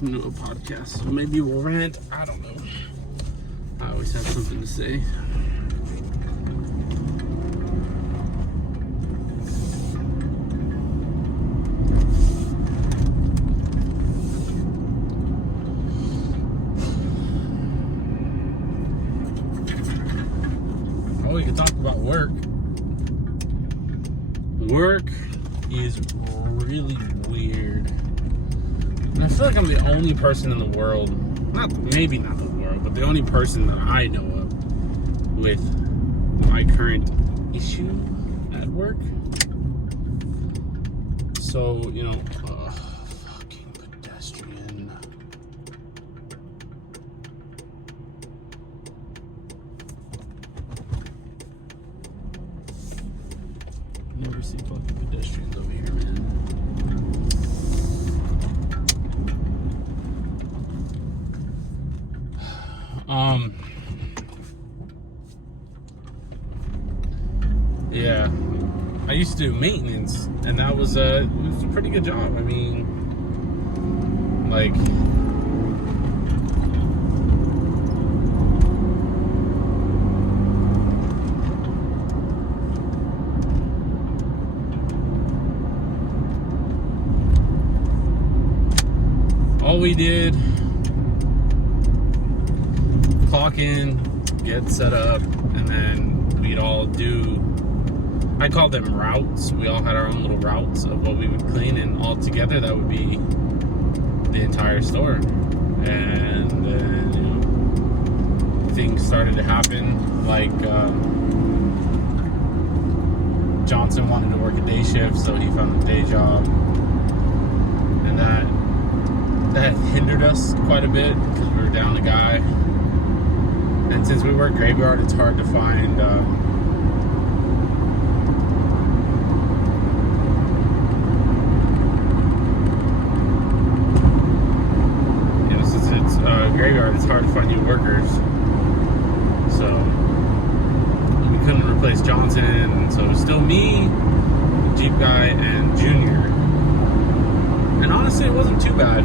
listen to a podcast, so maybe we'll rant. I don't know. I always have something to say. Oh, we can talk about work. Work is really weird. And I feel like I'm the only person in the world, maybe not the world, but the only person that I know of with my current issue at work. So, fucking pedestrian. Never see fucking pedestrians over here, man. Yeah, I used to do maintenance, and that was it was a pretty good job. I mean, like, all we did, clock in, get set up, and then we'd all do, I called them routes. We all had our own little routes of what we would clean, and all together that would be the entire store. And then, things started to happen, like Johnson wanted to work a day shift, so he found a day job, and that hindered us quite a bit because we were down a guy. And since we work graveyard, it's hard to find graveyard, it's hard to find new workers. So we couldn't replace Johnson, so it was still me, Jeep guy, and Junior. And honestly, it wasn't too bad.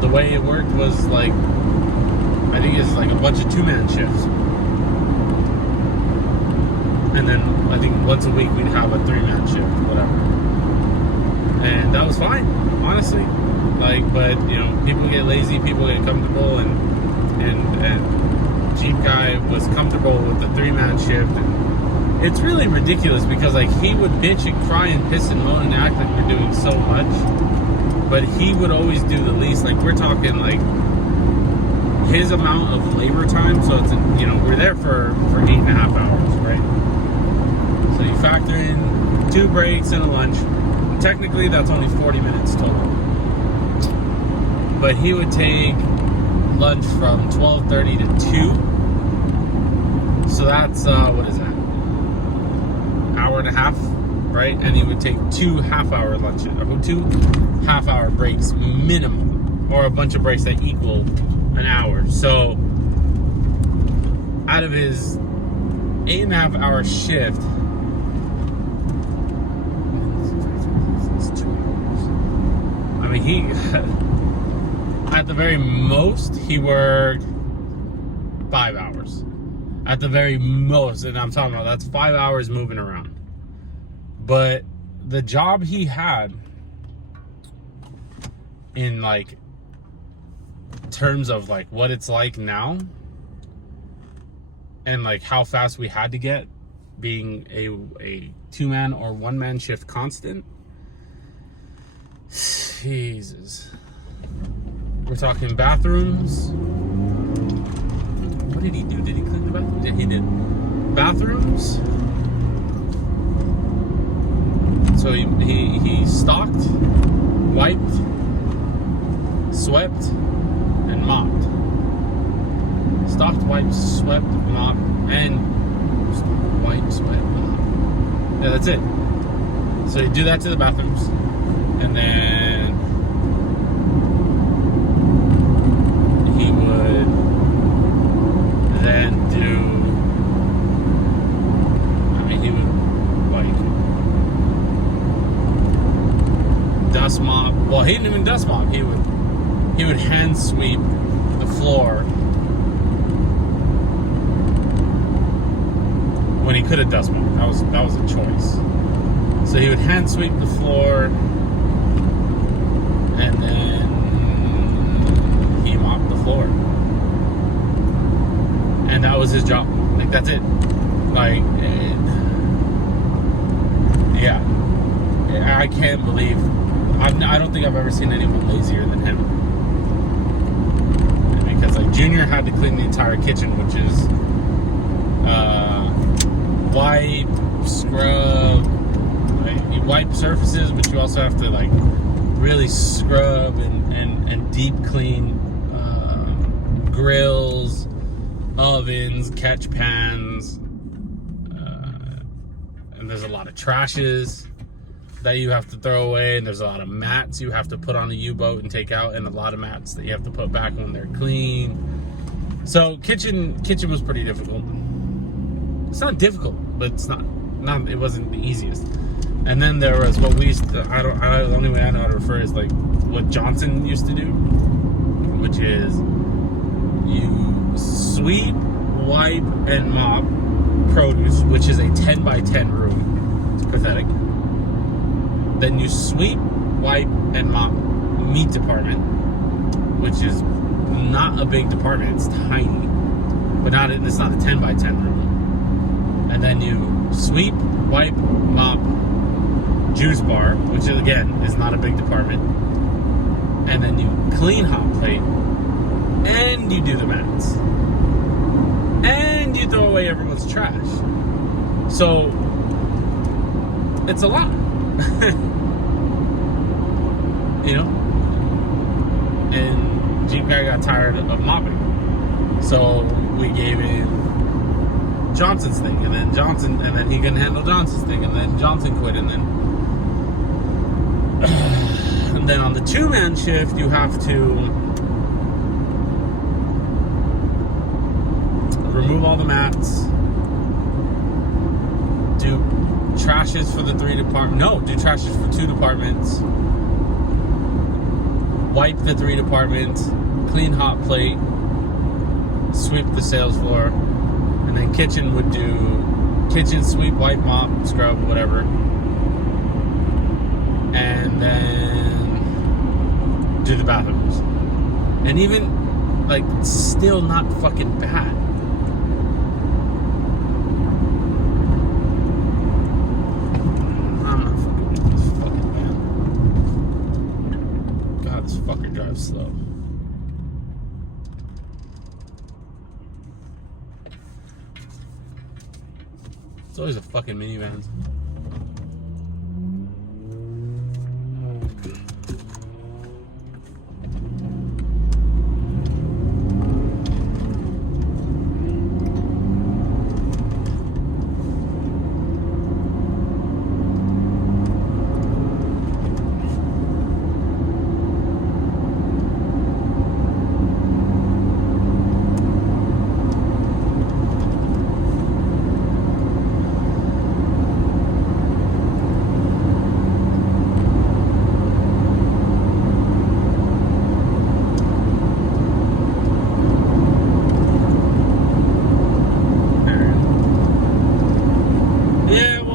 The way it worked was like, I think it's like a bunch of two-man shifts. And then I think once a week we'd have a three-man shift, whatever. And that was fine, honestly. Like, but people get lazy, people get comfortable, and Jeep guy was comfortable with the three-man shift. And it's really ridiculous because like he would bitch and cry and piss and moan and act like we're doing so much, but he would always do the least. Like, we're talking like his amount of labor time. So it's we're there for 8.5 hours, right? So you factor in 2 breaks and a lunch. Technically, that's only 40 minutes total. But he would take lunch from 12:30 to 2. So that's, what is that? Hour and a half, right? And he would take 2 half-hour lunches, or 2 half-hour breaks minimum, or a bunch of breaks that equal an hour. So out of his 8.5-hour shift, I mean, he... At the very most, he worked 5 hours. At the very most, and I'm talking about that's 5 hours moving around. But the job he had, in like terms of like what it's like now, and like how fast we had to get, being a 2-man or 1-man shift constant. Jesus. We're talking bathrooms. What did he do? Did he clean the bathrooms? Yeah, he did. Bathrooms. So he stocked, wiped, swept, and mopped. Stocked, wiped, swept, mopped, and wiped, swept, mopped. Yeah, that's it. So you do that to the bathrooms, and then he would then do, he would like dust mop. Well, he didn't even dust mop. He would hand sweep the floor when he could have dust mopped. That was a choice. So he would hand sweep the floor, and then he mopped the floor, and that was his job. Like, that's it. Like, yeah, I can't believe. I don't think I've ever seen anyone lazier than him. Because like Junior had to clean the entire kitchen, which is wipe, scrub. Like, you wipe surfaces, but you also have to like really scrub and deep clean grills, ovens, catch pans, and there's a lot of trashes that you have to throw away, and there's a lot of mats you have to put on a U-boat and take out, and a lot of mats that you have to put back when they're clean. So kitchen was pretty difficult. It's not difficult, but it's not it wasn't the easiest. And then there was what we used to, the only way I know how to refer is like what Johnson used to do, which is you sweep, wipe, and mop produce, which is a 10 by 10 room. It's pathetic. Then you sweep, wipe, and mop meat department, which is not a big department. It's tiny, but it's not a 10 by 10 room. And then you sweep, wipe, mop juice bar, which again is not a big department. And then you clean hot plate, and you do the mats, and you throw away everyone's trash. So it's a lot. You know, and Jeep guy got tired of mopping, so we gave him Johnson's thing, and then he couldn't handle Johnson's thing, and then Johnson quit, and then on the 2-man shift you have to remove all the mats, do trashes for the 3 departments. No, do trashes for 2 departments. Wipe the 3 departments, clean hot plate, sweep the sales floor, and then kitchen would do kitchen, sweep, wipe, mop, scrub, whatever. And then do the bathrooms. And even, like, still not fucking bad. I'm not fucking with this fucking man. God, this fucker drives slow. It's always a fucking minivan.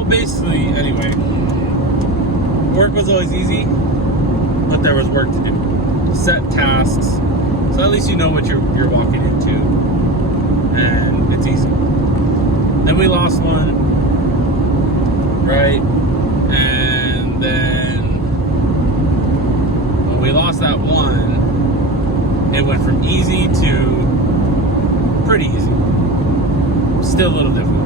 Basically, anyway, work was always easy, but there was work to do. Set tasks, so at least you know what you're walking into, and it's easy. Then we lost one, right? And then when we lost that one, it went from easy to pretty easy. Still a little difficult.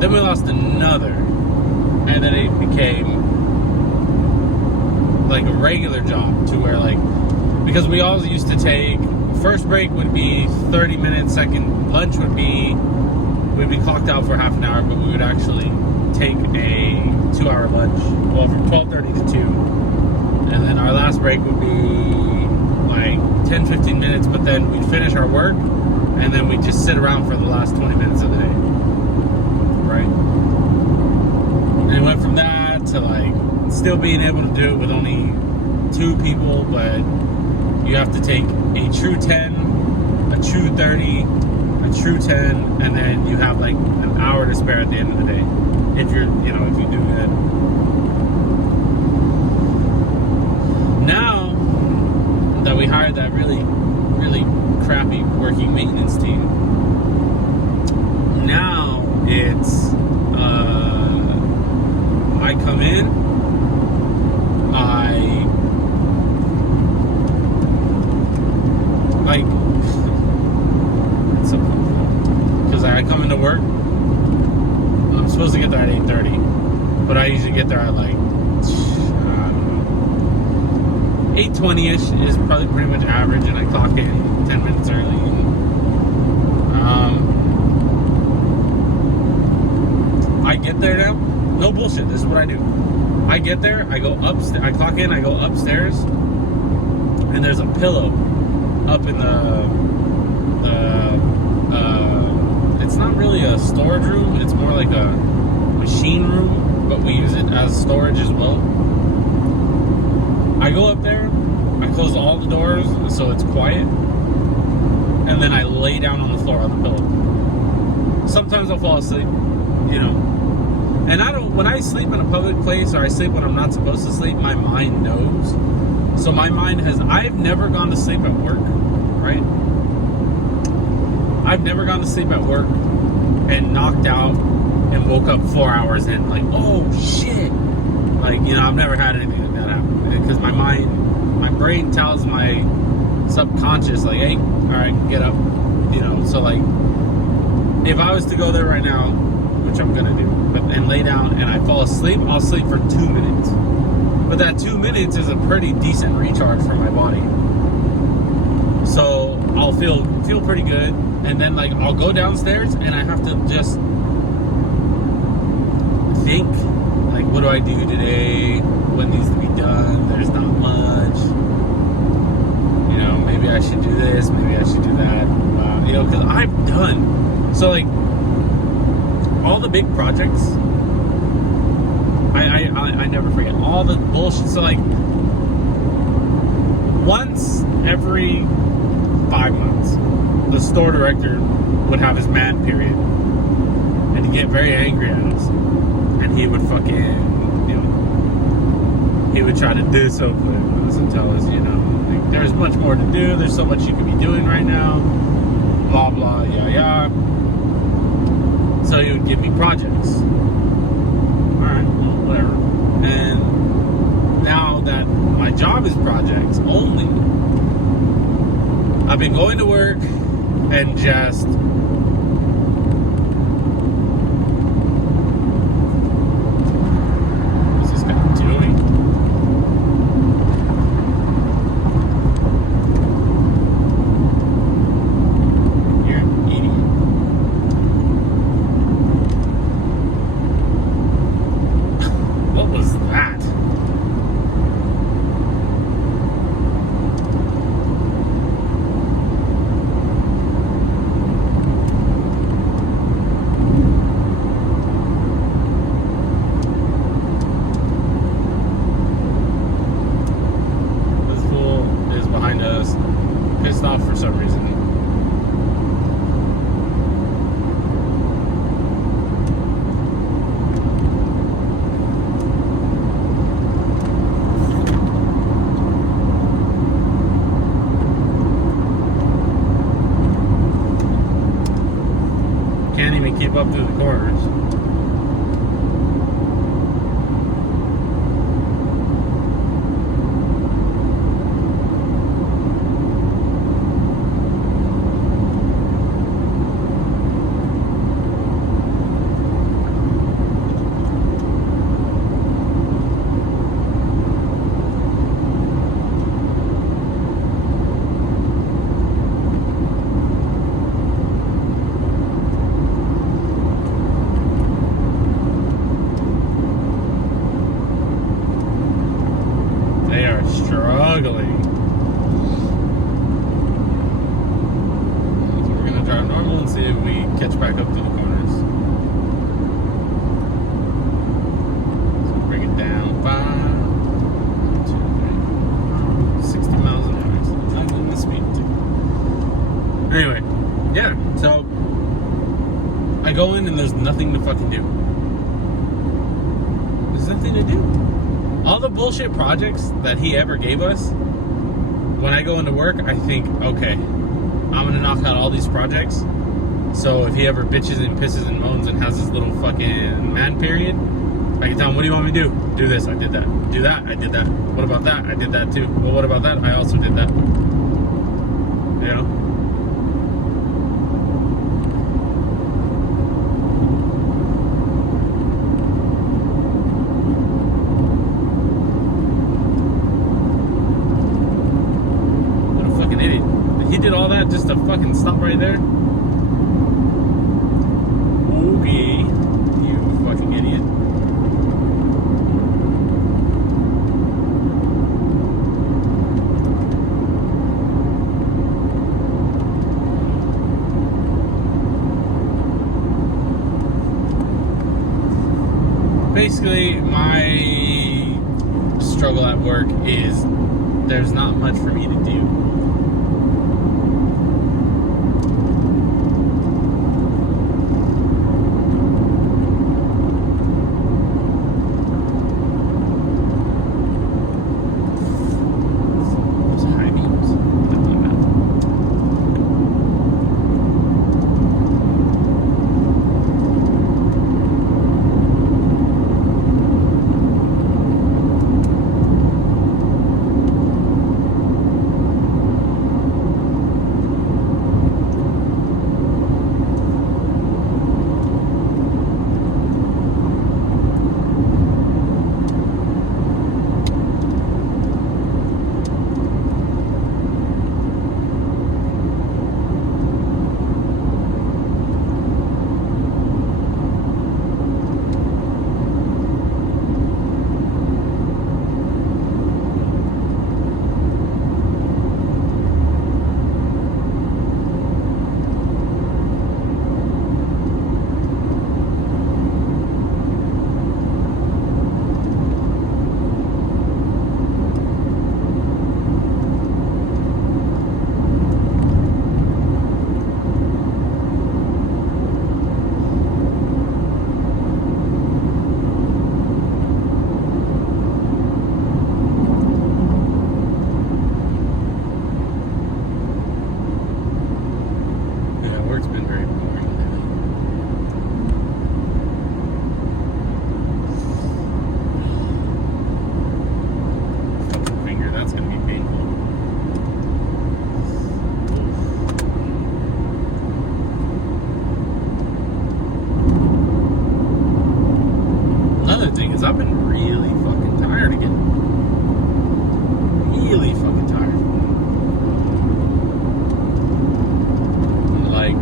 Then we lost another, and then it became like a regular job to where, like, because we always used to take, first break would be 30 minutes, second lunch would be, we'd be clocked out for half an hour, but we would actually take a 2-hour lunch, well, from 12:30 to 2, and then our last break would be like 10-15 minutes, but then we'd finish our work, and then we'd just sit around for the last 20 minutes of the day. Right. And it went from that that to like still being able to do it with only 2 people, but you have to take a true 10, a true 30, a true 10, and then you have like an hour to spare at the end of the day. If you're, if you do that. Now that we hired that really, really crappy working maintenance team, now it's, I come in, it's so cool. Because I come into work, I'm supposed to get there at 8:30, but I usually get there at like, 8:20ish is probably pretty much average, and I clock in 10 minutes early. I get there now. No bullshit. This is what I do. I get there. I go upstairs. I clock in. I go upstairs, and there's a pillow up in it's not really a storage room. It's more like a machine room, but we use it as storage as well. I go up there. I close all the doors so it's quiet, and then I lay down on the floor on the pillow. Sometimes I'll fall asleep, And when I sleep in a public place, or I sleep when I'm not supposed to sleep, my mind knows. So my mind I've never gone to sleep at work, right? I've never gone to sleep at work and knocked out and woke up 4 hours in, like, oh shit. Like, I've never had anything like that happen. Because my brain tells my subconscious, like, hey, alright, get up. So like, if I was to go there right now, which I'm gonna do, and lay down and I fall asleep, I'll sleep for 2 minutes. But that 2 minutes is a pretty decent recharge for my body. So I'll feel pretty good, and then like I'll go downstairs and I have to just think, like, what do I do today? What needs to be done? There's not much. Maybe I should do this. Maybe I should do that. Because I've done so like. All the big projects, I never forget. All the bullshit. So like, once every 5 months, the store director would have his mad period, and he'd get very angry at us, and he would fucking, he would try to discipline us and tell us, like, there's much more to do. There's so much you could be doing right now. Blah blah, yeah. So he would give me projects. Alright, well, whatever. And now that my job is projects only, I've been going to work and just what's this guy doing? You're an idiot. What was that? This fool is behind us, pissed off for some reason. Can't even keep up through the corners. They are struggling. So we're gonna drive normal and see if we catch back up to the corners. So bring it morning and there's nothing to fucking do. There's nothing to do. All the bullshit projects that he ever gave us, when I go into work, I think, okay, I'm gonna knock out all these projects. So if he ever bitches and pisses and moans and has this little fucking man period, I can tell him, what do you want me to do? Do this, I did that. Do that, I did that. What about that? I did that too. Well, what about that? I also did that. You know? What a fucking idiot. He did all that just to fucking stop right there? Okay. You fucking idiot. Basically, my struggle at work is there's not much for me to do. Those high beams. Not that bad. Work's been very boring lately. Fucking finger, that's gonna be painful. Another thing is I've been really fucking tired again. Really fucking tired. Like,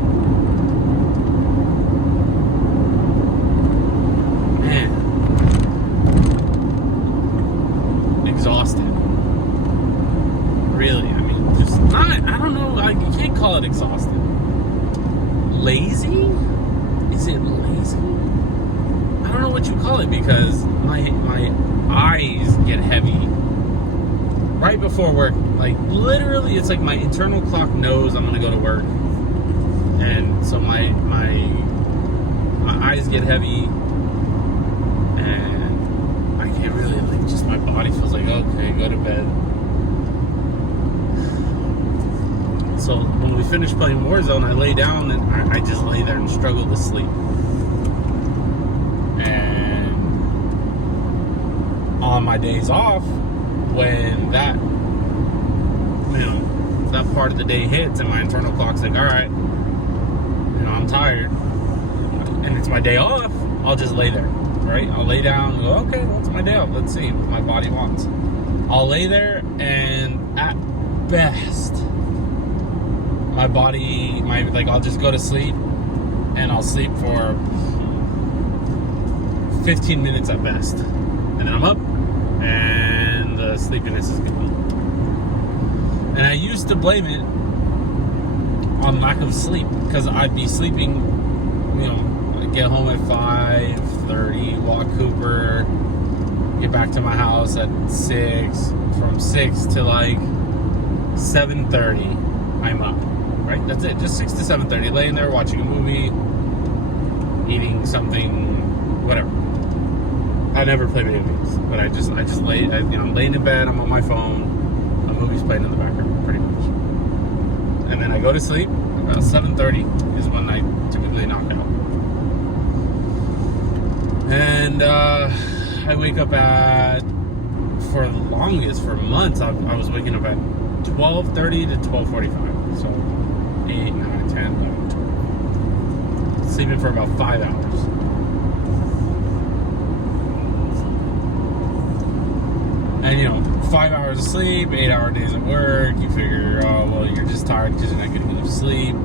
man, exhausted. Really, I mean, just not, I don't know, you can't call it exhausted. Lazy? Is it lazy? I don't know what you call it, because my eyes get heavy right before work. Like, literally, it's like my internal clock knows I'm gonna go to work. And so my eyes get heavy, and I can't really, like, just my body feels like, okay, go to bed. So when we finished playing Warzone, I lay down and I just lay there and struggle to sleep. And on my days off, when that, you know, that part of the day hits and my internal clock's like, all right, you know, I'm tired, and it's my day off, I'll just lay there, right? I'll lay down and go, okay, what's my day off? Let's see what my body wants. I'll lay there, and at best, my body, I'll just go to sleep, and I'll sleep for 15 minutes at best. And then I'm up, and the sleepiness is gone. And I used to blame it on lack of sleep, because I'd be sleeping, you know, I'd get home at 5:30, walk Cooper, get back to my house at 6, from 6 to like 7:30, I'm up, right? That's it, just 6 to 7:30, laying there watching a movie, eating something, whatever. I never play video games, but I just lay, I'm laying in bed, I'm on my phone, a movie's playing in the background, pretty much. And then I go to sleep. About 7:30 is when I typically knock out. And I wake up at, for the longest, for months, I was waking up at 12:30 to 12:45. So 8, 9, 10, 11, 12. Sleeping for about 5 hours. And 5 hours of sleep, 8-hour days at work. You figure, oh, well, you're just tired because you're not getting enough sleep.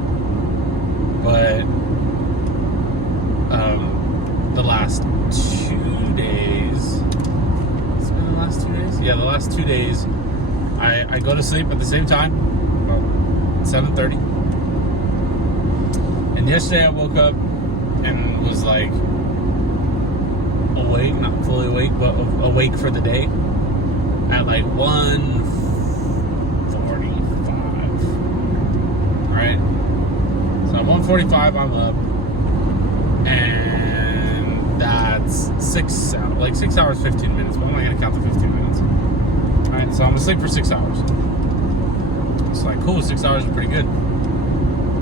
But the last 2 days, it's been the last 2 days? Yeah, the last 2 days, I go to sleep at the same time, about 7:30. And yesterday I woke up and was like awake, not fully awake, but awake for the day at like 1:45. Right? So at 1:45 I'm up, and that's 6 hours 15 minutes, but I'm not gonna count the 15 minutes. Alright, so I'm asleep for 6 hours. It's like, cool, 6 hours is pretty good.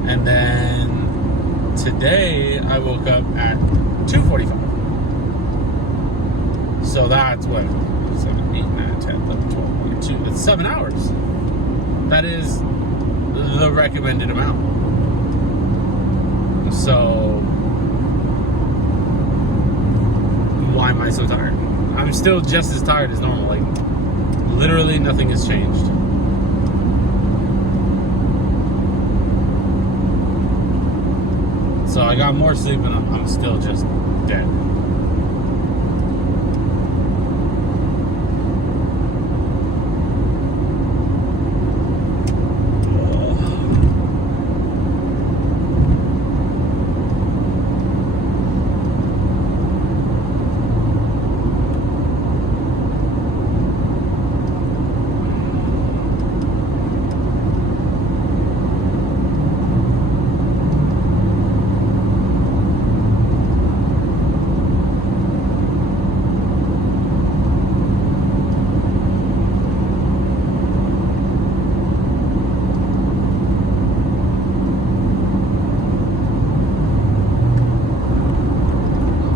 And then today I woke up at 2:45. So that's what, 7, 8, 9, 10, 11, 12, 2. That's 7 hours. That is the recommended amount. So why am I so tired? I'm still just as tired as normal. Like, literally nothing has changed. So I got more sleep and I'm still just dead.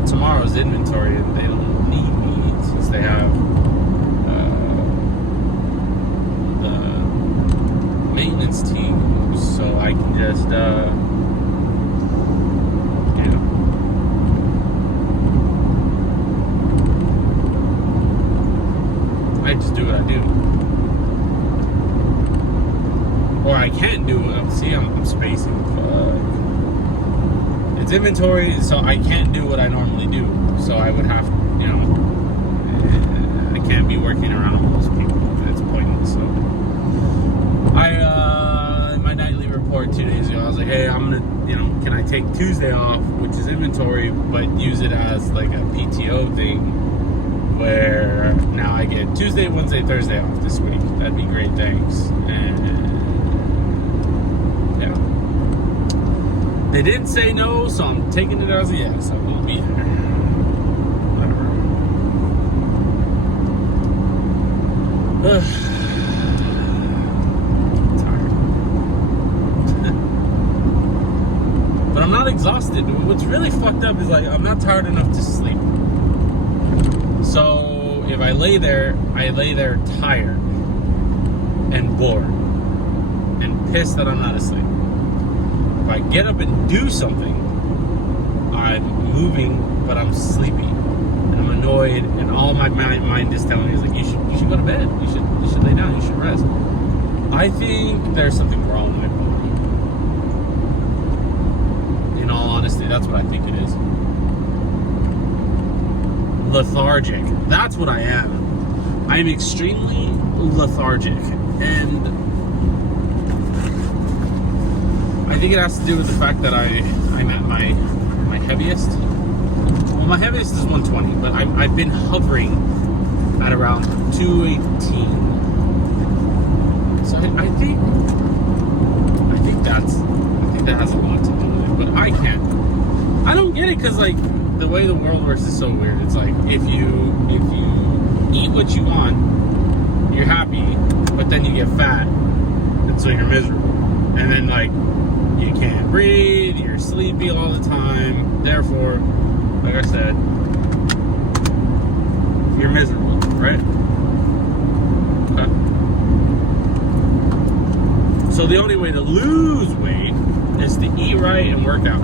Tomorrow's inventory, and they don't need me since they have the maintenance team, so I can just I just do what I do, or I can't do it. See, I'm spacing. It's inventory, so I can't do what I normally do. So I would have, I can't be working around all those people. It's pointless. So in my nightly report 2 days ago, I was like, hey, I'm gonna, can I take Tuesday off, which is inventory, but use it as like a PTO thing, where now I get Tuesday, Wednesday, Thursday off this week. That'd be great, thanks. And they didn't say no, so I'm taking it as a yes. I will be there. Whatever. I'm tired. But I'm not exhausted. What's really fucked up is, like, I'm not tired enough to sleep. So if I lay there tired and bored and pissed that I'm not asleep. If I get up and do something, I'm moving, but I'm sleepy, and I'm annoyed, and all my mind is telling me is like, you should go to bed. You should lay down. You should rest. I think there's something wrong with my body. In all honesty, that's what I think it is. Lethargic. That's what I am. I am extremely lethargic, and I think it has to do with the fact that I'm at my heaviest. Well, my heaviest is 120, but I've been hovering at around 218. So I think that has a lot to do with it. But I I don't get it because like the way the world works is so weird. It's like if you eat what you want, you're happy, but then you get fat, and so you're miserable. And then like you can't breathe, you're sleepy all the time. Therefore, like I said, you're miserable, right? Okay. So the only way to lose weight is to eat right and work out.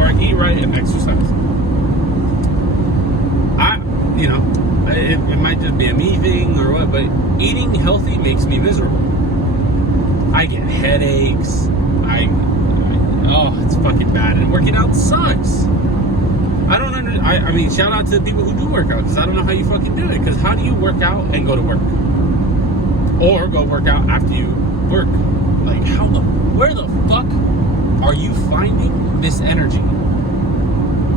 Or eat right and exercise. It might just be a me thing or what, but eating healthy makes me miserable. I get headaches. It's fucking bad. And working out sucks. I don't I mean, shout out to the people who do work out, because I don't know how you fucking do it. Because how do you work out and go to work? Or go work out after you work? Like, where the fuck are you finding this energy?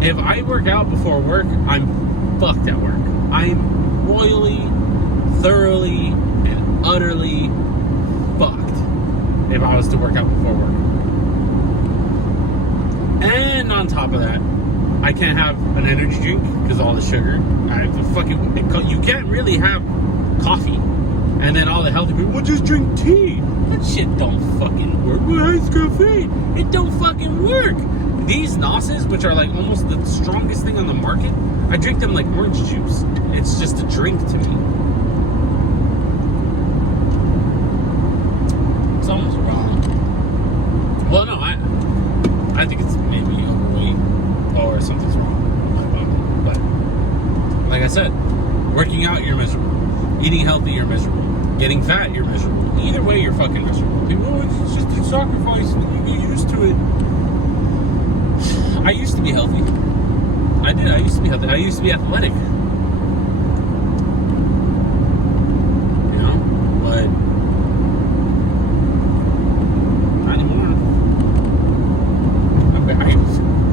If I work out before work, I'm fucked at work. I'm royally, thoroughly, and utterly fucked if I was to work out before work. And on top of that, I can't have an energy drink because of all the sugar. You can't really have coffee. And then all the healthy people, well, just drink tea. That shit don't fucking work. Well, it's caffeine. It don't fucking work. These Nosses, which are like almost the strongest thing on the market, I drink them like orange juice. It's just a drink to me. It's almost wrong. Well, no, I think it's maybe overweight or something's wrong with my body. But like I said, working out, you're miserable. Eating healthy, you're miserable. Getting fat, you're miserable. Either way, you're fucking miserable. People, it's just a sacrifice and you get used to it. I used to be healthy. I did. I used to be healthy. I used to be athletic. But not anymore.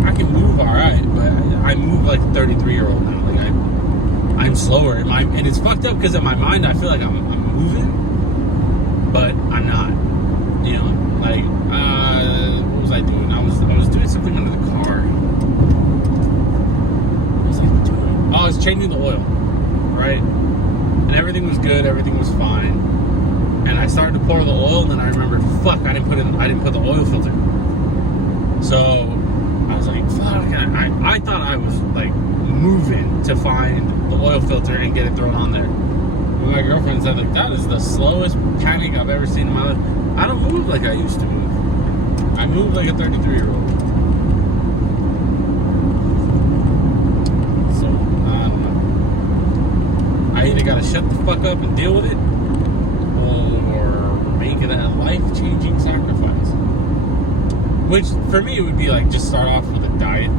I can move all right, but I move like a 33-year-old now. Like I'm slower, and it's fucked up because in my mind I feel like I'm moving, but I'm not. What was I doing? I was doing something under the car. What was I doing? I was changing the oil, right? And everything was good, everything was fine. And I started to pour the oil, and then I remembered, fuck, I didn't put the oil filter. So I was like, fuck, I thought I was like moving to find the oil filter and get it thrown on there. And my girlfriend said, like, that is the slowest panic I've ever seen in my life. I don't move like I used to move. I move like a 33-year-old. So, I don't know. I either gotta shut the fuck up and deal with it, or make it a life-changing sacrifice. Which, for me, it would be like, just start off with a diet.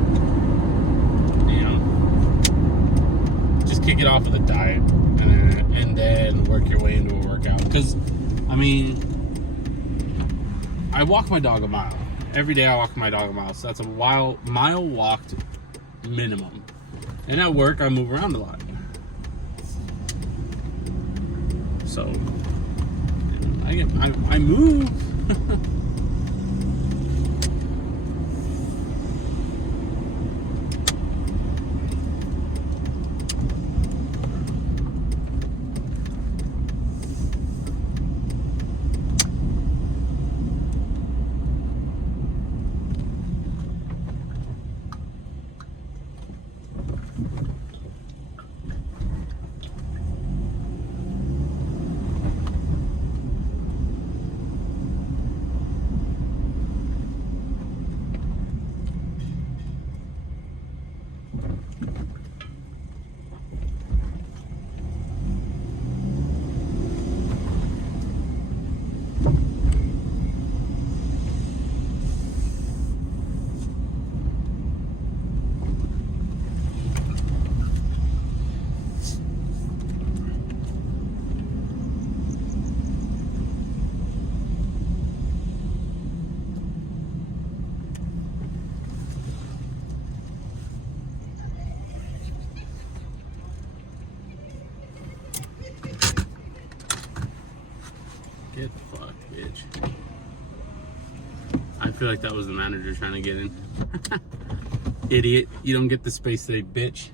Just kick it off with a diet, and then work your way into a workout. Because, I mean, I walk my dog a mile. Every day I walk my dog a mile. So that's a mile walked minimum. And at work, I move around a lot. So, I move. Get fucked, bitch. I feel like that was the manager trying to get in. Idiot. You don't get the space today, bitch.